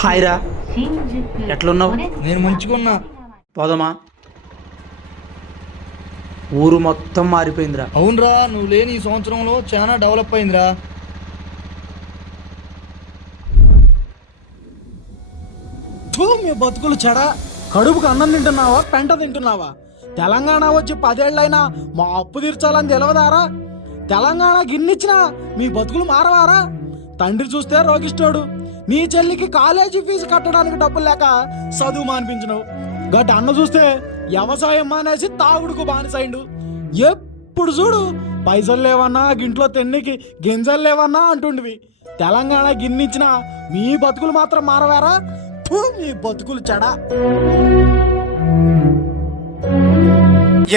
హాయ్రా, ఎట్లున్నావు? నేను మంచిగున్నా. పోదామా? ఊరు మొత్తం మారిపోయిందిరా. అవునరా, నువ్వు లేని ఈ సంవత్సరంలో చాలా డెవలప్ అయిందిరా. మీ బతుకులు చెడ. కడుపుకు అన్నం తింటున్నావా, పెంట తింటున్నావా? తెలంగాణ వచ్చి 10 ఏళ్ళైనా మా అప్పు తీర్చాలని తెలియదారా? తెలంగాణ గిన్నిచ్చినా మీ బతుకులు మారవారా? తండ్రి చూస్తే రోగిస్తాడు, నీ చెల్లికి కాలేజీ ఫీజు కట్టడానికి డబ్బులు లేక చదువు మానిపించినావు. గట్ అన్న చూస్తే వ్యవసాయం మానేసి తాగుడుకు బానిసైండు. ఎప్పుడు చూడు పైసలు లేవన్నా, గింట్లో తెన్నికి గింజలు లేవన్నా అంటుండివి. తెలంగాణ గిన్నిచ్చినా మీ బతుకులు మాత్రం మారవారా? మీ బతుకులు చెడా.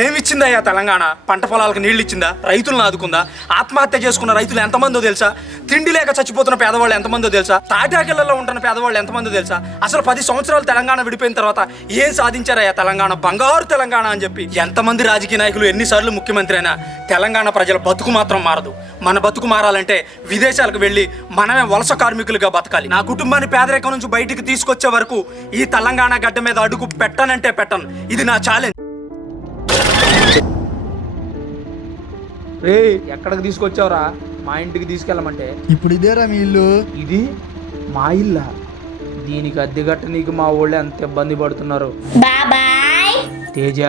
ఏమిచ్చిందయ్యా తెలంగాణ? పంట పొలాలకు నీళ్ళు ఇచ్చిందా? రైతులను ఆదుకుందా? ఆత్మహత్య చేసుకున్న రైతులు ఎంతమందో తెలుసా? తిండి లేక చచ్చిపోతున్న పేదవాళ్ళు ఎంతమందో తెలుసా? తాటాకిళ్లలో ఉంటున్న పేదవాళ్ళు ఎంతమందో తెలుసా? అసలు 10 సంవత్సరాలు తెలంగాణ విడిపోయిన తర్వాత ఏం సాధించారయ్యా? తెలంగాణ బంగారు తెలంగాణ అని చెప్పి ఎంతమంది రాజకీయ నాయకులు ఎన్నిసార్లు ముఖ్యమంత్రి అయినా తెలంగాణ ప్రజల బతుకు మాత్రం మారదు. మన బతుకు మారాలంటే విదేశాలకు వెళ్ళి మనమే వలస కార్మికులుగా బతకాలి. నా కుటుంబాన్ని పేదరికం నుంచి బయటికి తీసుకొచ్చే వరకు ఈ తెలంగాణ గడ్డ మీద అడుగు పెట్టనంటే పెట్టను. ఇది నా ఛాలెంజ్. రే, ఎక్కడికి తీసుకొచ్చావురా? మా ఇంటికి తీసుకెళ్ళమంటే. ఇప్పుడు ఇదేరా మీ ఇల్లు. ఇది మా ఇల్లా? దీనికి అద్దె గట్ట నీకు మా ఊళ్ళో ఎంత ఇబ్బంది పడుతున్నారు. బాబాయ్ తేజ,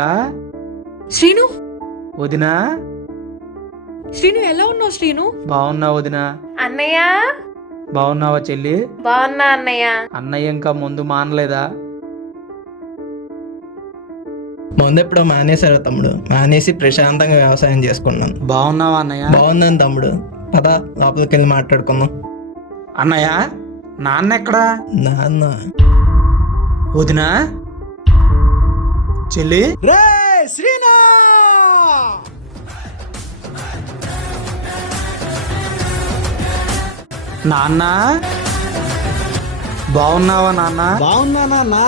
శ్రీను, వదినా. శ్రీను ఎలా ఉన్నావు? శ్రీను బాగున్నా వదినా. అన్నయ్య బాగున్నావా చెల్లి? బాగున్నా అన్నయ్య. అన్నయ్య ఇంకా ముందు మానలేదా? ముందు ఎప్పుడో మానేశారు తమ్ముడు. మానేసి ప్రశాంతంగా వ్యవసాయం చేసుకున్నాను. బాగున్నావా అన్నయ్య? బాగుందని తమ్ముడు, పద లోపలికి వెళ్ళి మాట్లాడుకుందాం. అన్నయ్య, నాన్న ఎక్కడా? నాన్న వదినా, చెల్లి. రే శ్రీనా, నాన్న బాగున్నావా? నాన్న బాగున్నానా?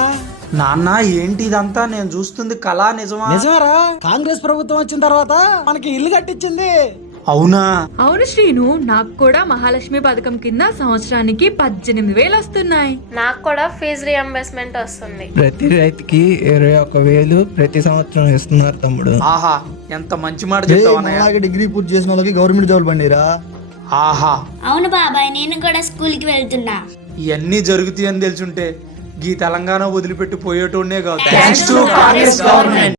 నాన్న, ఏంటి ఇదంతా? నేను చూస్తుంది కళా, నిజమా? నిజమేరా, కాంగ్రెస్ ప్రభుత్వం వచ్చిన తర్వాత మనకి ఇల్లు కట్టించింది. అవునా? అవును శ్రీను, నాకు కూడా మహాలక్ష్మి పథకం కింద సంవత్సరానికి 18,000 వస్తున్నాయి. నాకు కూడా ఫీజు రియంబర్స్మెంట్ వస్తుంది. ప్రతి రైతుకి 21,000 ప్రతి సంవత్సరం ఇస్తున్నారు తమ్ముడు. ఆహా, ఎంత మంచి మాట చెప్తావు అన్నయ్య. అలాగే డిగ్రీ పూర్తి చేసిన వాళ్ళకి గవర్నమెంట్ జాబులు బండిరా. ఆహా, అవును బాబాయ్, నేను కూడా స్కూల్ కి వెళ్తున్నా. ఇవన్నీ జరుగుతాయని తెలుసుంటే ఈ తెలంగాణ వదిలిపెట్టి పోయేటోనే కాదు. Thanks to Congress government.